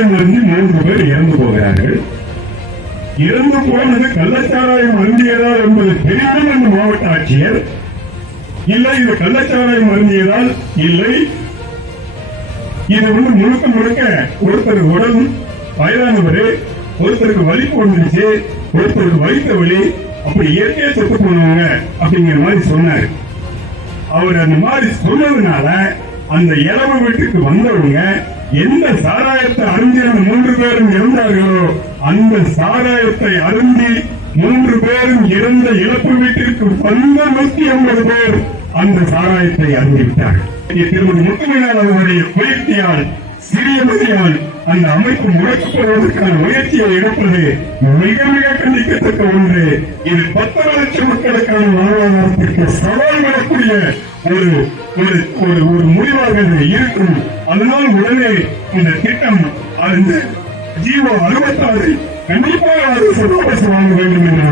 இருந்து மூன்று பேர் இறந்து போகிறார்கள். இறந்து போனது கள்ளச்சாராயம் அருந்தியதா என்பது தெரியாமல் இந்த மாவட்ட ஆட்சியர். இல்லை இது கள்ளச்சாராயம் அருந்தியதால் இல்லை. இது வந்து முழுக்க முழுக்க ஒருத்தர் உடல் வயதானவர் ஒருத்தருக்கு வலி வந்துருச்சு ஒருத்தருக்கு வயிற்று வலி அப்படி இயற்கையா செத்து போனவங்க அப்படிங்கிற மாதிரி சொன்னாரு. அவர் அந்த மாதிரி சொன்னதுனால அந்த இளவு வீட்டுக்கு வந்தவங்க எந்த சாராயத்தை அருந்தி மூன்று பேரும் இறந்தார்களோ அந்த சாராயத்தை அருந்தி மூன்று பேரும் இறந்த இழப்பு வீட்டிற்கு வந்த நூத்தி ஐம்பது பேர் அந்த சாராயத்தை அருந்திவிட்டார்கள். திருமதி முத்துமையால் அவருடைய முயற்சியால் சிறிய மதியால் அந்த அமைப்பு முடக்கப்படுவதற்கான முயற்சியை எடுப்பது மிக மிக கண்டிக்கத்தக்க ஒன்று. இது பத்தரை லட்சம் மக்களுக்கான வாழ்வாதாரத்திற்கு சவால் விடக்கூடிய ஒரு ஒரு ஒரு ஒரு முடிவாக இருக்கும். அதனால் உடனே இந்த திட்டம் அந்த ஜீவோ அறுபத்தாறு கண்டிப்பாக அரசு வாங்க வேண்டும் என்று